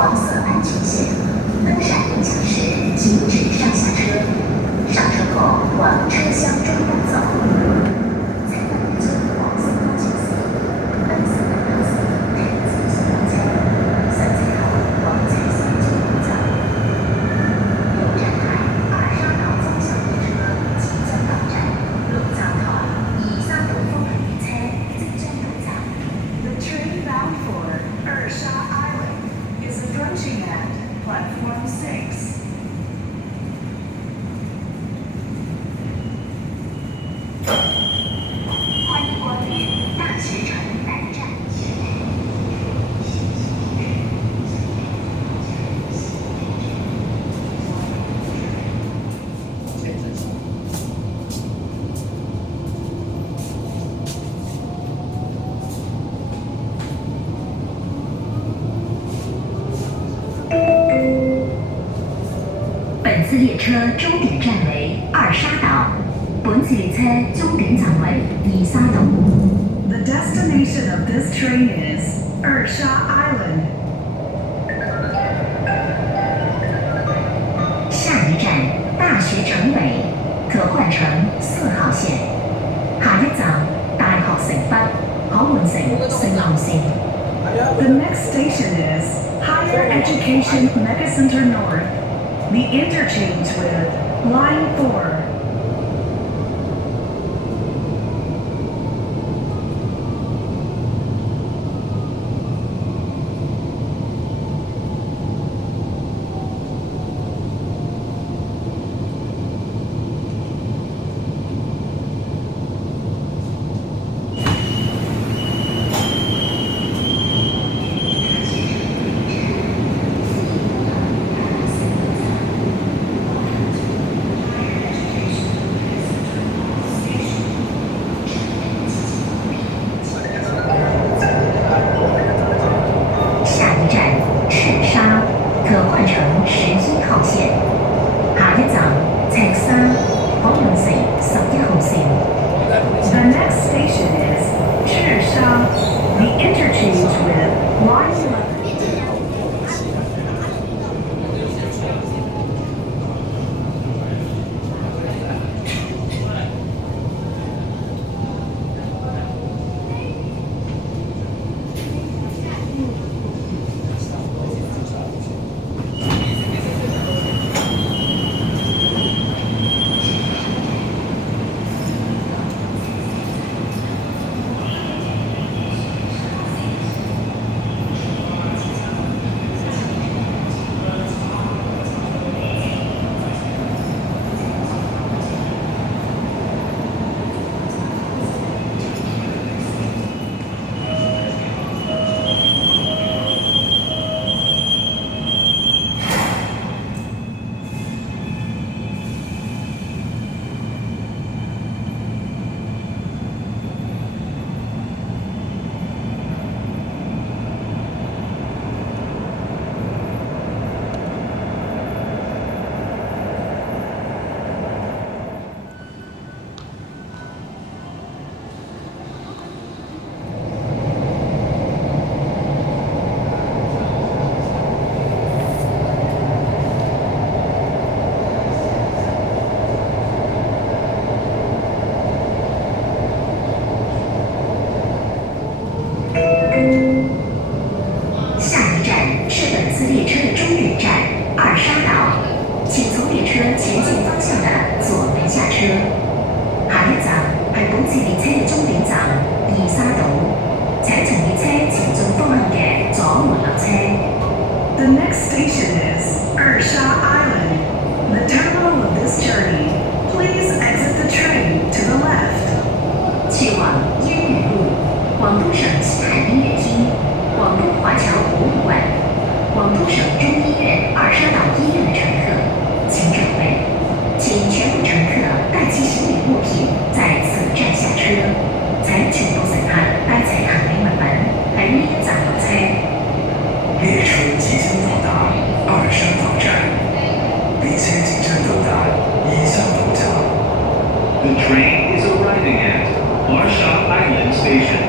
黄色安全线，灯闪影响时禁止上下车，上车后往车厢中段走。在半路村黄色安全线，绿色的黄色看自行车，三彩后往彩线中段走。右站台二沙岛方向列車即將到站，六站台二沙島方向列車即將到站。The train bound for Ersha Island is approaching at platform 6. 欢迎光临大学城南站。本次列车终点站为二沙岛。本次列車終點站為二沙島。The destination of this train is Ersha Island. 下一站大學城北，可換乘4號線。下一站大學城北，可換乘4號線。The next station is Higher Education Megacenter North. The interchange with Line 4. 下一站赤沙，可換乘11號線。下一站赤沙，可換乘11號線。The next station is Chirsha. The interchange with Line 11. 下一站是本次列车的终点站二沙岛，請從列車前進方向的左門下車。下一站係本次列車嘅終點站二沙島，請從列車前進方向嘅左門落車。The next station is Ersha Island. The terminal of this journey. Please exit the train to the left. 去往烟雨路、廣東省西海音樂廳、廣東華僑博物館、廣東省中醫院二沙島醫院的乘客，請準備，請全部乘客帶其行李物品在此站下車，請全部乘客帶齊行李物品喺呢一站落車。列車即將到達二沙島站，列車即將到達二沙島站。The train is arriving at Arsha Island Station.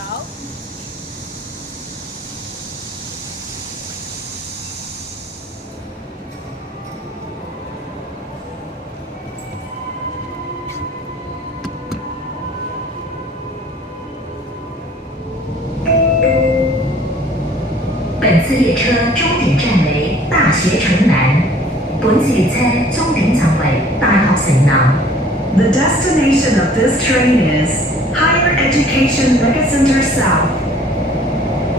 着。本次列车终點站為大學城南，本次列車終點站為大學城南。The destination of this train is Higher Education Megacenter South.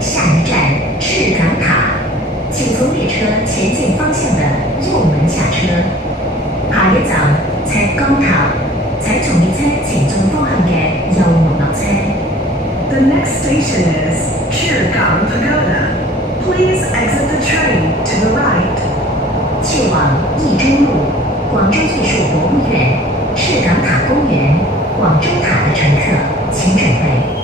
下一站赤岗塔，請從列車前進方向的右門下車。下一站赤崗塔，請從列車前進方向嘅右門落車。The next station is Chirgang Pagoda. Please exit the train to the right. 去往益州路、廣州藝術博物院、赤崗塔公園、廣州塔的乘客，請準備。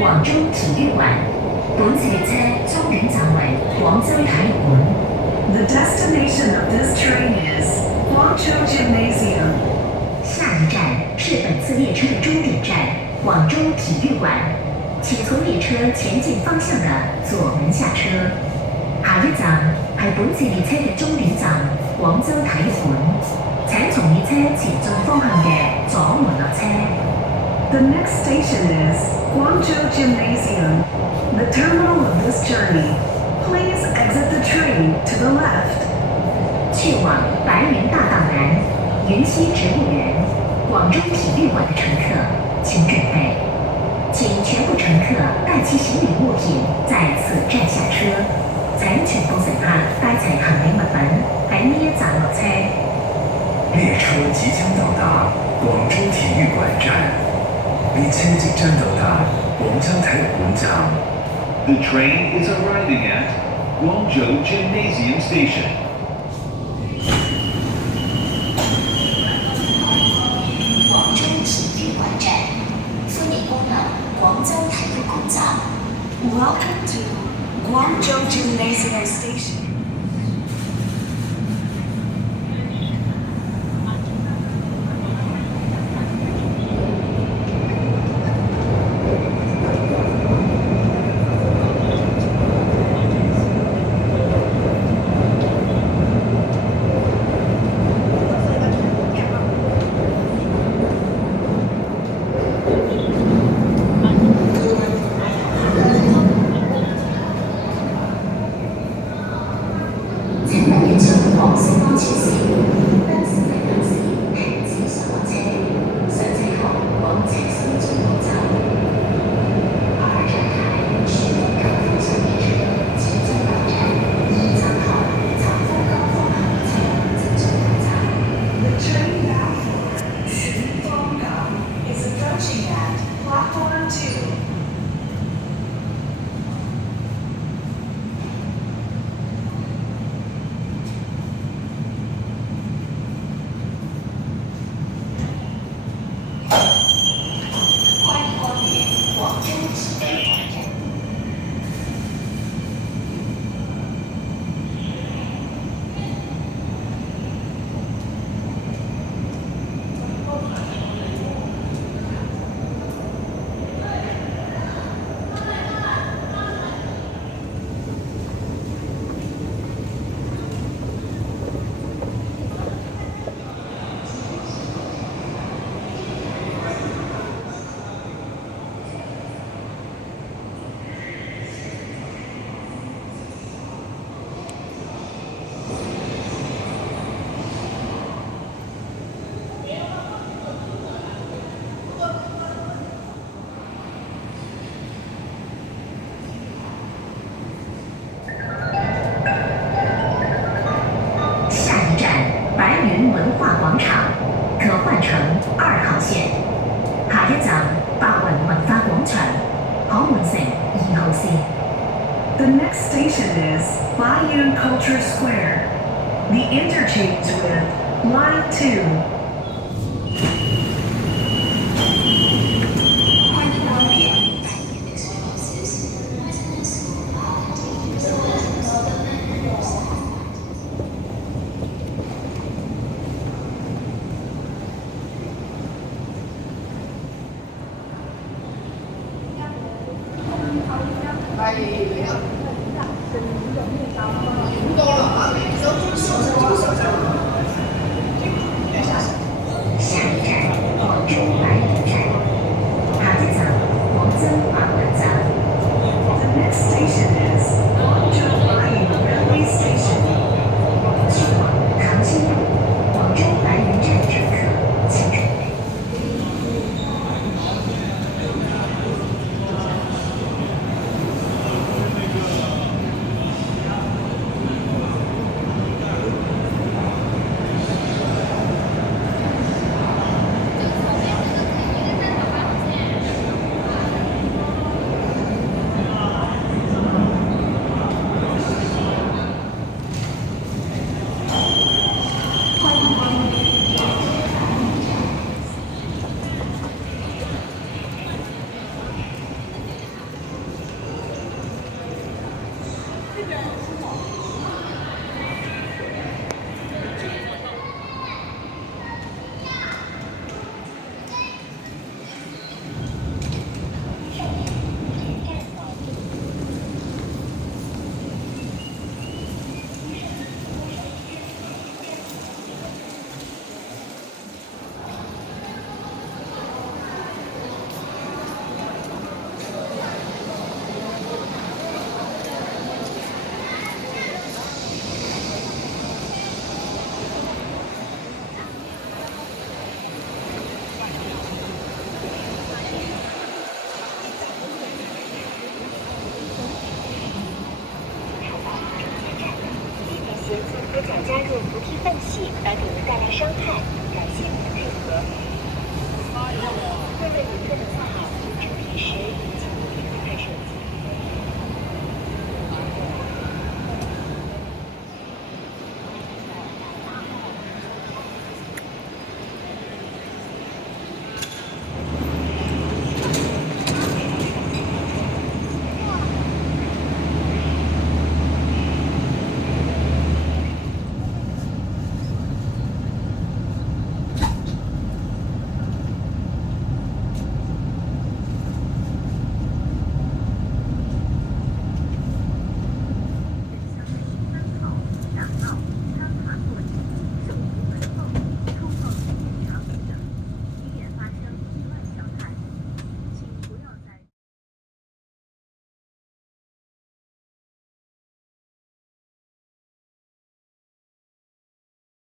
廣州體育館，本次列車終點站為廣州體育館。The destination of this train is Guangzhou Gymnasium. 下一站是本次列车的終點站廣州體育館，請從列車前進方向的左門下車。下一站係本次列車嘅終點站廣州體育館，請從列車前進方向嘅左門落車。The next station is Guangzhou Gymnasium, the terminal of this journey. Please exit the train to the left. 去往白云大道南、云溪植物园、廣州體育館的乘客，請準備。請全部乘客帶齊行李物品在此站下車。請全部乘客帶齊行李物品喺呢一站落車。列車即將到達廣州體育館站。列車即將到達廣州體育館站。The train is arriving at Guangzhou Gymnasium Station. 廣州體育館站，歡迎光臨廣州體育館站。Welcome to Guangzhou Gymnasium Station. 文化廣場，可換乘2號線。下一站白雲文化廣場，可換乘2號線。The next station is Baiyun Culture Square. The interchange with Line 2. 歡迎光臨。下一站廣州白雲站，下一站廣州白雲站。The next station is Guangzhou Baiyun Railway Station. 去往杭州路廣州白雲站乘客，請準備。可加入不替粪洗而给人带来伤害。